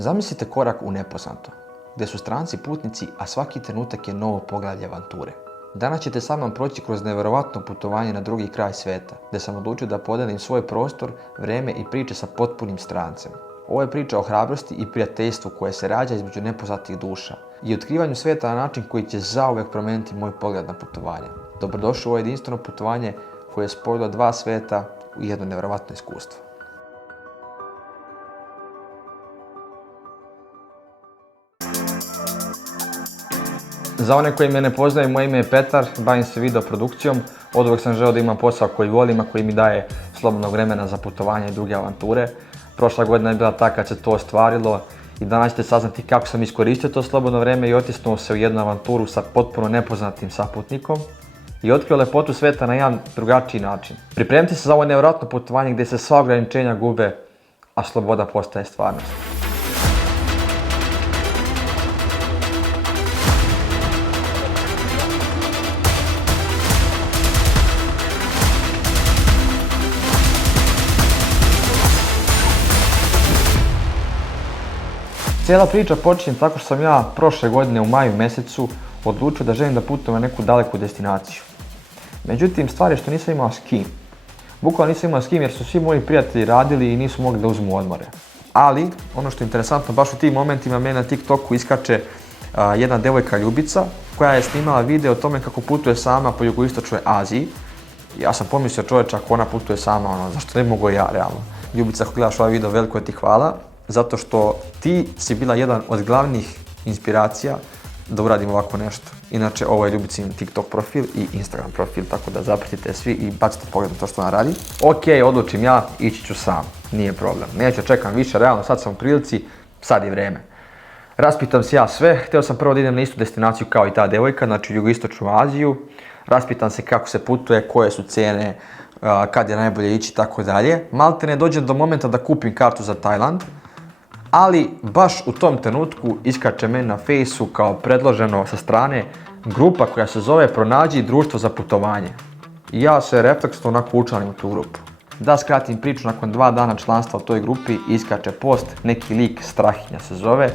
Zamislite korak u nepoznato, gdje su stranci putnici, a svaki trenutak je novo poglavlje avanture. Danas ćete sa mnom proći kroz nevjerovatno putovanje na drugi kraj svijeta, gdje sam odlučio da podelim svoj prostor, vrijeme i priče sa potpunim strancem. Ovo je priča o hrabrosti i prijateljstvu koje se rađa između nepoznatih duša i otkrivanju svijeta na način koji će zauvijek promijeniti moj pogled na putovanje. Dobrodošli u ovo jedinstveno putovanje koje je spojilo dva svijeta u jedno nevjerovatno iskustvo. Za one koji me ne poznaju, moje ime je Petar, bavim se video produkcijom. Oduvijek sam želeo da imam posao koji volim, a koji mi daje slobodnog vremena za putovanje i druge avanture. Prošla godina je bila ta kad se to ostvarilo i danas ćete saznati kako sam iskoristio to slobodno vrijeme i otisnuo se u jednu avanturu sa potpuno nepoznatim saputnikom i otkrio lepotu svijeta na jedan drugačiji način. Pripremite se za ovo nevjerojatno putovanje gdje se sva ograničenja gube, a sloboda postaje stvarnost. Cijela priča počinje tako što sam ja prošle godine u maju mjesecu odlučio da želim da putujem na neku daleku destinaciju. Međutim, stvar je što nisam imao s kim. Bukvalno nisam imao s kim jer su svi moji prijatelji radili i nisu mogli da uzmu odmore. Ali, ono što je interesantno, baš u tim momentima meni na TikToku iskače jedna devojka Ljubica koja je snimala video o tome kako putuje sama po jugoistočnoj Aziji. Ja sam pomislio, čovječe, ako ona putuje sama, zašto ne mogu ja realno. Ljubica, ako gledaš ovaj video, veliko ti hvala. Zato što ti si bila jedan od glavnih inspiracija da uradim ovako nešto. Inače, ovo je Ljubicin TikTok profil i Instagram profil, tako da zapratite svi i bacite pogled na to što ona radi. Ok, odlučim ja, ići ću sam, nije problem. Neću čekam više, realno sad sam u prilici, sad je vrijeme. Raspitam se ja sve, htio sam prvo da idem na istu destinaciju kao i ta devojka, znači u jugoistočnu Aziju. Raspitam se kako se putuje, koje su cijene, kad je najbolje ići, tako dalje. Malte ne dođem do momenta da kupim kartu za Tajland. Ali baš u tom trenutku iskače meni na Fejsu kao predloženo sa strane grupa koja se zove Pronađi društvo za putovanje. I ja se refleksno onako učlanim u tu grupu. Da skratim priču, nakon 2 dana članstva u toj grupi iskače post, neki lik Strahinja se zove,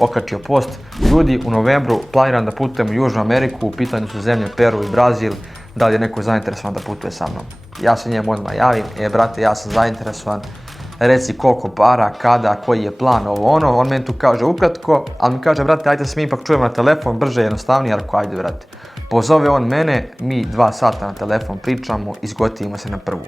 okačio post. Ljudi, u novembru planiram da putujem u Južnu Ameriku, u pitanju su zemlje Peru i Brazil, da li je neko zainteresovan da putuje sa mnom. Ja se njemu odmah javim, brate, ja sam zainteresovan. Reci koliko para, kada, koji je plan, ovo ono. On meni tu kaže ukratko, ali mi kaže, brate, ajde se mi ipak čujemo na telefon, brže, jednostavnije, jer ako ajde, brate. Pozove on mene, mi 2 sata na telefon pričamo i zgotivimo se na prvu.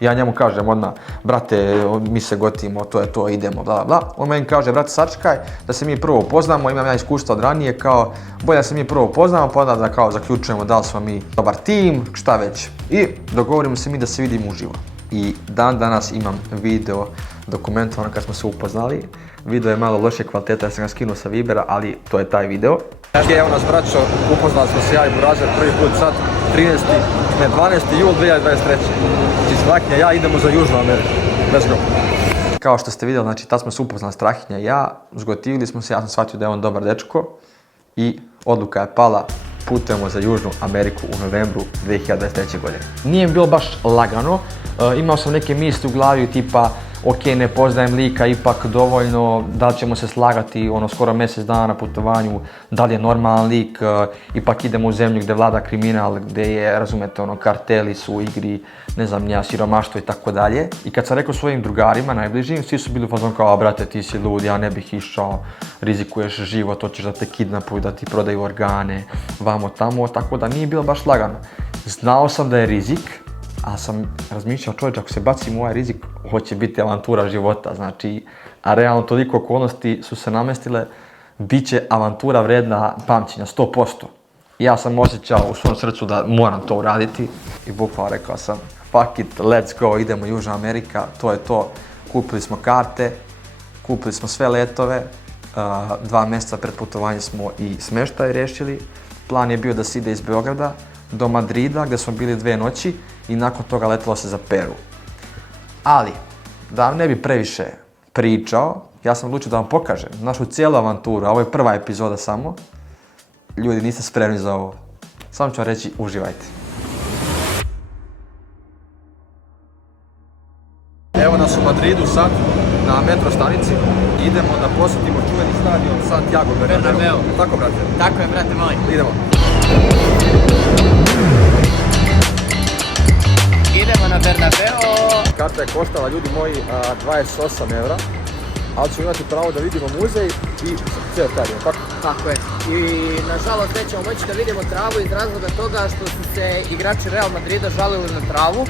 Ja njemu kažem odmah, brate, mi se gotivimo, to je to, idemo, bla, bla. On meni kaže, brate, sačekaj, da se mi prvo upoznamo, imam ja iskustva od ranije, kao, bolje da se mi prvo upoznamo, pa onda da kao zaključujemo da li smo mi dobar tim, šta već. I dogovorimo se mi da se vidimo uživo. I dan danas imam video dokumentovan kad smo se upoznali. Video je malo loše kvaliteta, ja sam ga skinuo sa Vibera, ali to je taj video. Evo nas, braćo, upoznali smo se ja i Burazer prvi put sad, 12. jul 2023. Znači Strahinja, ja idemo za Južnu Ameriku. Let's go. Kao što ste vidjeli, znači tad smo se upoznali Strahinja i ja, zgotivili smo se, ja sam shvatio da je on dobar dečko i odluka je pala. Putujemo za Južnu Ameriku u novembru 2023. godine. Nije mi bilo baš lagano, imao sam neke misli u glavi tipa ok, ne poznajem lika, ipak dovoljno, da li ćemo se slagati skoro mjesec dana na putovanju, da li je normalan lik, ipak idemo u zemlju gdje vlada kriminal, gdje je, razumete, karteli su u igri, ne znam, nja, siromaštvo i tako dalje. I kad sam rekao svojim drugarima najbližim, svi su bili u fazonu kao, brate, ti si lud, ja ne bih išao, rizikuješ život, hoćeš da te kidnapuju, da ti prodaju organe, vamo tamo, tako da nije bilo baš lagano. Znao sam da je rizik, ali sam razmišljao, čovječ, ako se bacim u ovaj rizik, hoće biti avantura života, znači, a realno toliko okolnosti su se namestile, bit će avantura vredna pamćenja, 100%. Ja sam osjećao u svom srcu da moram to uraditi i bukvalno rekao sam, fuck it, let's go, idemo Južna Amerika, to je to. Kupili smo karte, kupili smo sve letove, 2 mjeseca pred putovanje smo i smještaj riješili. Plan je bio da se ide iz Beograda do Madrida gdje smo bili 2 noći i nakon toga letelo se za Peru. Ali, da vam ne bi previše pričao, ja sam odlučio da vam pokažem našu cijelu avanturu, a ovo je prva epizoda samo. Ljudi, niste spremni za ovo. Samo ću vam reći, uživajte. Evo nas u Madridu sad, na metro stanici i idemo da posjetimo čuveni stadion Santiago Bernabeu. Tako, brate? Tako je, brate moj. Idemo. Idemo na Bernabeu. Karta je koštala, ljudi moji, 28 eura, ali ćemo imati pravo da vidimo muzej i cijel stadion, tako? Tako je. I nažalost nećemo moći da vidimo travu iz razloga toga što su se igrači Real Madrida žalili na travu.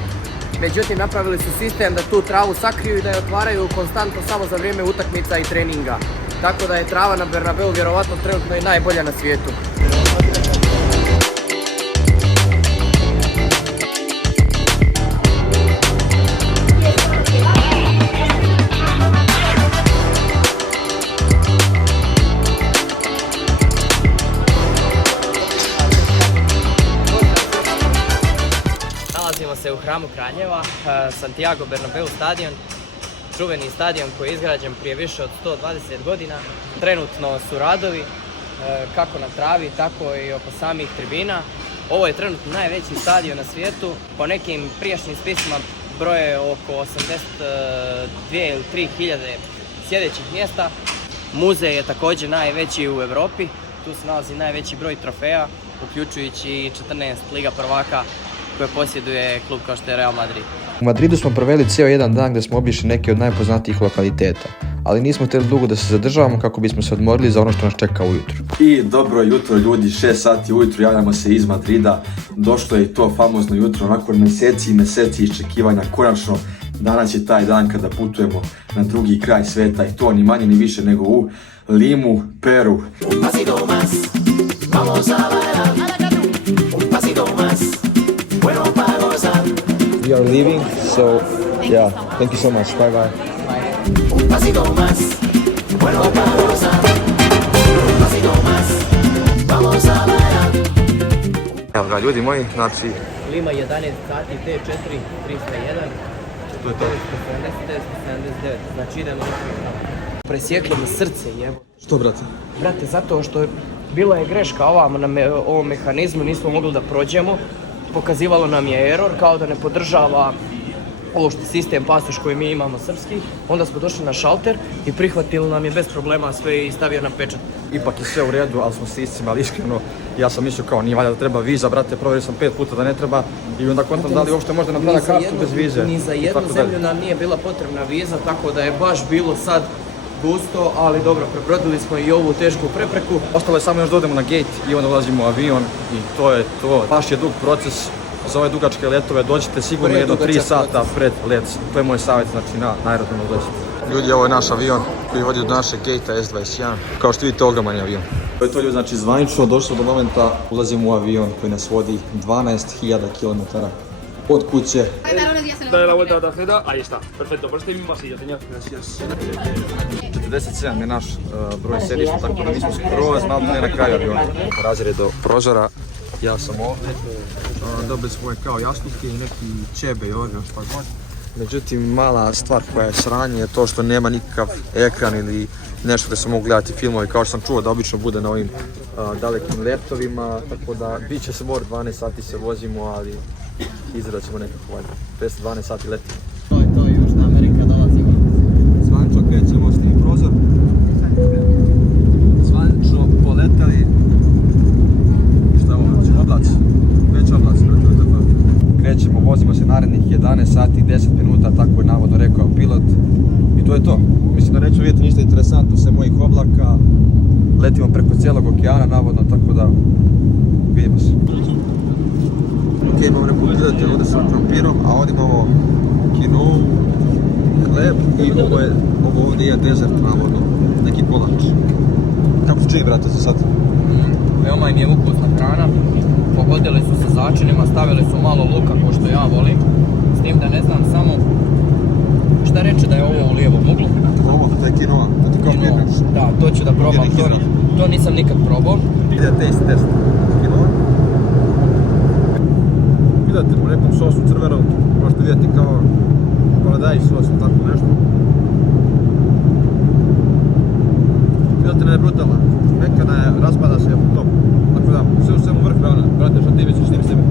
Međutim, napravili su sistem da tu travu sakriju i da je otvaraju konstantno samo za vrijeme utakmica i treninga. Tako da je trava na Bernabeu vjerovatno trenutno i najbolja na svijetu. Nalazimo se u hramu Kraljeva, Santiago Bernabeu stadion, čuveni stadion koji je izgrađen prije više od 120 godina. Trenutno su radovi kako na travi, tako i oko samih tribina. Ovo je trenutno najveći stadion na svijetu. Po nekim prijašnjim spisima broje oko 82 ili 3 hiljade sjedećih mjesta. Muzej je također najveći u Europi. Tu se nalazi najveći broj trofeja, uključujući 14 Liga prvaka koje posjeduje klub kao što je Real Madrid. U Madridu smo proveli cijel jedan dan gdje smo obišli neke od najpoznatijih lokaliteta, ali nismo htjeli dugo da se zadržavamo kako bismo se odmorili za ono što nas čeka ujutro. I dobro jutro ljudi, 6 sati ujutro, javljamo se iz Madrida. Došlo je i to famozno jutro, nakon mjeseci i mjeseci iščekivanja, konačno danas je taj dan kada putujemo na drugi kraj sveta i to ni manje ni više nego u Limu, Peru. We are leaving, so yeah, thank you so much. Bye bye. Evo ga ljudi moji, znači... Lima 11 sati, T4, 301. To je to. 970, 979, znači idemo. Presjeklo mi srce, jebo. Što brate? Brate, zato što bila je greška ovamo na ovom mehanizmu, nismo mogli da prođemo. Pokazivalo nam je error, kao da ne podržava ovo što sistem pasoš koji mi imamo srpski. Onda smo došli na šalter i prihvatilo nam je bez problema sve i stavio nam pečat. Ipak je sve u redu, ali smo se iscimali iskreno. Ja sam mislio kao nije valjda da treba viza, brate, provjerio sam 5 puta da ne treba i onda kontam da li uopšte možda nam tada kartu bez vize. Ni za jednu zemlju nam nije bila potrebna viza, tako da je baš bilo sad gusto, ali dobro, prebrodili smo i ovu tešku prepreku. Ostalo je samo još da odemo na gate i onda ulazimo u avion i to je to. Baš je dug proces za ove dugačke letove, dođite sigurno jedno 3 sata pred let. To je moj savjet, znači na aerodrom dođite. Ljudi, ovo je naš avion koji vodi do našeg gate S21. Kao što vidite, ogroman je avion. To je to ljudi, znači zvanično došlo do momenta, ulazimo u avion koji nas vodi 12.000 km od kuće. Dale la vuelta a la tarjeta, ahí está, perfecto, por este mismo pasillo, señor. Gracias. 47 je naš broj sedišta, tako da mi smo skroz malo ne na kraju aviona. Razred do prozora, ja sam ovdje, dobili smo ove kao jasluke i neki čebe i ovdje, šta god. Međutim, mala stvar koja je sranje je to što nema nikakav ekran ili nešto da se mogu gledati filmovi, kao što sam čuo da obično bude na ovim dalekim letovima, tako da bit će se mora 12 sati se vozimo, ali izradat ćemo nekako valjda, 10-12 sati letimo. To je to, Južna Amerika, dolazimo. Zvanično krećemo s tim prozor. Zvanično poletali. Šta ovo, znači oblaci? Već oblaci, krećemo, vozimo se narednih 11 sati i 10 minuta, tako je navodno rekao pilot. I to je to. Mislim da neću vidjeti ništa interesantno sem mojih oblaka. Letimo preko cijelog okeana navodno, tako da vidimo se. Ok, imamo neku gledatelj ovdje sa krompirom, a ovdje imamo kinovu, hleb i ovo ovdje je dezert navodno, neki kolač. Kako se čini, brate, za sad? Veoma im je ukusna hrana, pogodili su se začinima, stavili su malo luka, ko što ja volim. S tim da ne znam samo šta reći da je ovo u lijevom uglu. Ovo, to je kinova, to ti kao pirneš. Da, to ću da probam, to nisam nikad probao. Ide taste test. Kinova. Vidite u nekom sosu crvenom, možete vidjeti kao paradajz sos ili tako nešto. Vidite ne je brutalna, mekana je, raspada se top. Tako da, sve u svemu vrh hrana. Brate, što ti misliš, tim sebi?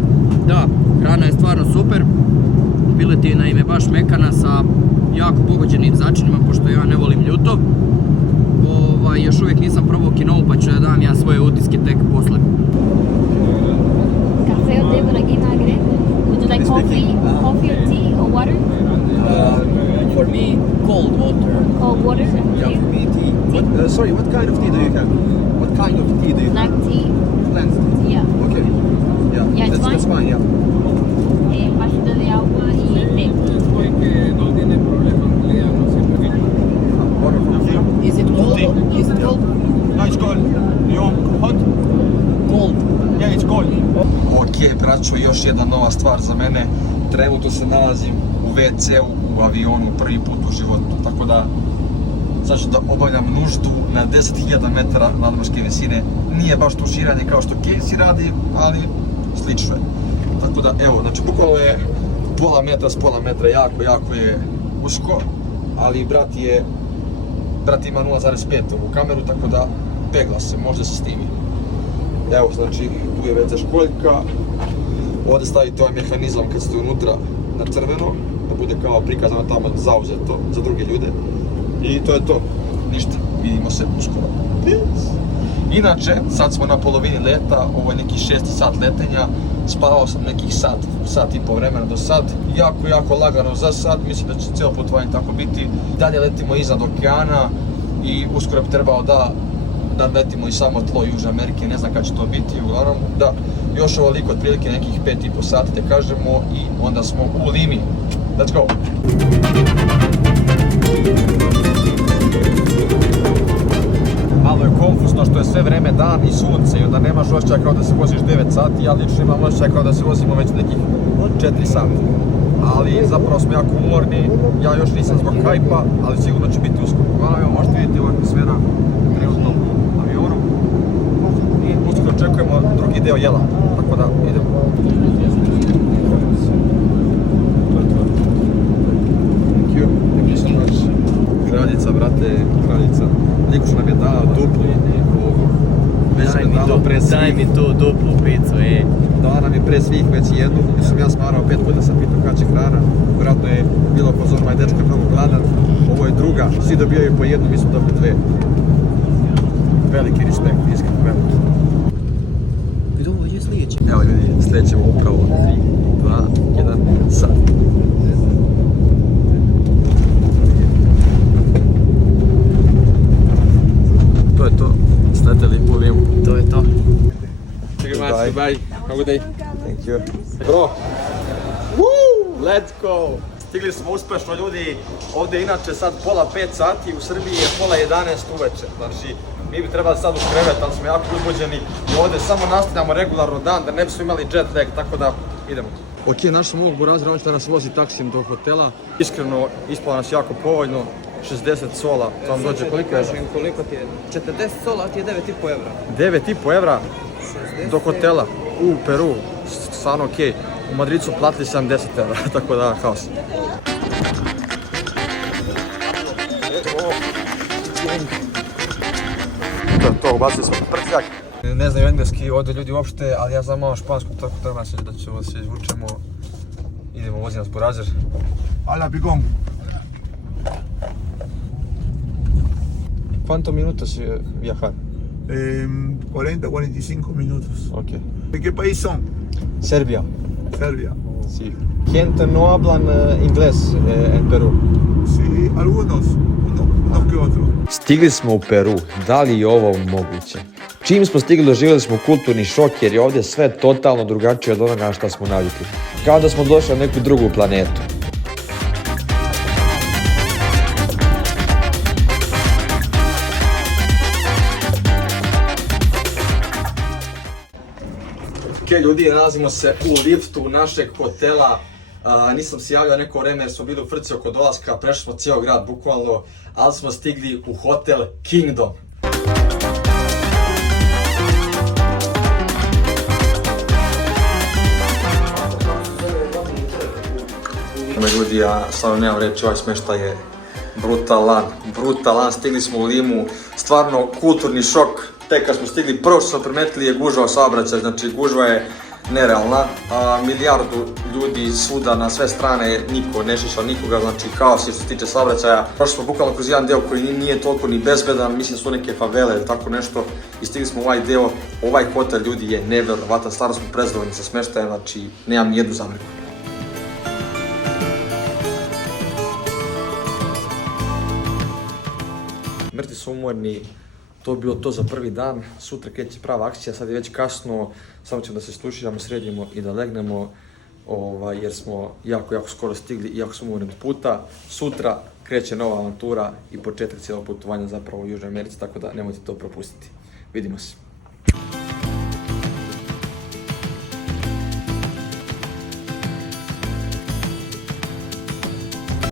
Da, hrana je stvarno super. Piletina im je baš mekana sa jako pogođenim začinima, pošto ja ne volim ljuto. Još uvijek nisam probao kinovu, pa ću da dam ja svoje utiske tek posle. Café o té por aquí, Magre. Would you like coffee or tea or water? For me, cold water. Cold water? Yeah, for me tea. Sorry, what kind of tea do you have? What kind of tea do you have? Black tea? Plant tea. Yeah. Okay. Yeah, it's that's fine, yeah. Vasito de agua y té. Is it cold? Is it cold? No, it's cold. You hot? Cold. Yeah, it's cold. Ok, braćo, još jedna nova stvar za mene. Trenutno se nalazim u WC-u u avionu prvi put u životu, tako da sad ću da obavljam nuždu na 10.000 metara nadmorske visine. Nije baš tuširanje kao što Casey radi, ali slično je. Tako da, evo, znači bukvalno je pola metra s pola metra, jako je usko, ali brat ima 0.5 u kameru, tako da pegla se, može se snimi. Evo, znači, tu je WC školjka, ovdje stavite ovaj mehanizam kad ste unutra na crveno, da bude kao prikazano tamo zauzeto za druge ljude. I to je to, ništa, vidimo se uskoro. Inače, sad smo na polovini leta, ovo je neki 6. sat letenja, spavao sam nekih sat i po vremena do sad, jako lagano za sad, mislim da će cijelo putovanje tako biti. Dalje letimo iznad okeana i uskoro bi trebao da letimo i samo tlo Južne Amerike, ne znam kad će to biti, uglavnom da, još ovoliko otprilike nekih 5,5 sati te kažemo i onda smo u Limi. Let's go! Malo je konfuzno što je sve vreme dan i sunce i onda nemaš osjećaj kao da se voziš 9 sati, ja lično imam osjećaj kao da se vozimo već nekih 4 sati. Ali zapravo smo jako umorni, ja još nisam zbog hajpa, ali sigurno će biti uskoro. Hvala, evo možete vidjeti ova atmosfera trenutno u avionu. I uskoro očekujemo drugi deo jela, tako da idemo. Thank you. Thank you so much. Kraljica, brate, kraljica. Nikoš nam je dao duplu ovu. Već nam je dalo pre svih. Daj mi tu duplu picu, Dala nam je pre svih već jednu, jer sam ja smarao 5 puta sam pitao kad će hrana. Vjerojatno je bilo pozor, ovaj dečko je mnogo gladan. Ovo je druga, svi dobijaju po jednu, mi smo dobili 2. Veliki respekt, iskreno veliki. Gdje je sljedeći? Evo ljudi, sljedećemo upravo 3, 2, 1, sad. To je to, sleteli u Limu. To je to. Goodbye. Have a good day. Thank you. Bro! Woo! Let's go! Stigli smo uspešno ljudi, ovdje je inače sad pola 5 sati, u Srbiji je pola 11 uveče, znači mi bi trebali sad u krevet, ali smo jako uzbuđeni i ovdje samo nastavljamo regularno dan da ne bismo imali jet lag, tako da idemo. Ok, naš smo ovog burazira, on će da nas vozi taksijem do hotela, iskreno ispalo nas jako povoljno, 60 sola, to vam dođe koliko je? Koliko ti je? 40 sola, ti je 9,5 evra. 9,5 evra do hotela u Peru, stvarno okej. U Madridu su platili 70 evra, tako da haos. To, ubacili smo prtljak. Ne znaju engleski ovdje ljudi uopšte, ali ja znam malo špansku, tako da se da ćemo se izvučemo. Idemo, vozi nas Burazer. Hola, Picón. ¿Cuántos minutos viajar? 40-45 minutos. Ok. ¿De qué país son? Serbia. Serbia. Sí. Gente no hablan inglés en Peru. Sí, algunos, unos que otros. Stigli smo u Peru, da li je ovo moguće? Čim smo stigli doživjeli smo kulturni šok jer je ovdje sve totalno drugačije od onoga na što smo navikli. Kao da smo došli na neku drugu planetu. Ok ljudi, nalazimo se u liftu našeg hotela. Nisam se javljao neko vreme jer smo bili u frci oko dolaska, prešli smo cijel grad bukvalno, ali smo stigli u hotel Kingdom. Ljudi, ja stvarno nemam reći, ovaj smještaj je brutalan, stigli smo u Limu, stvarno kulturni šok. Tek kad smo stigli, prvo što smo primetili je gužva saobraćaj, znači gužva je nerealna, milijardu ljudi svuda na sve strane, niko ne šiša nikoga, znači kaos je što se tiče saobraćaja. Prošli smo bukvalno kroz jedan deo koji nije toliko ni bezbedan, mislim su neke favele ili tako nešto i stigli smo u ovaj deo, ovaj hotel ljudi je neverovatan, stvarno smo prezadovoljni sa smeštajem, znači nemam nijednu zamerku. Mrtvi su umorni, to bi bilo to za prvi dan, sutra kreće prava akcija, sad je već kasno, samo ćemo da se stuširamo, sredimo i da legnemo, jer smo jako skoro stigli, iako smo umorni od puta. Sutra kreće nova avantura i početak cijelog putovanja zapravo u Južnoj Americi, tako da nemojte to propustiti. Vidimo se.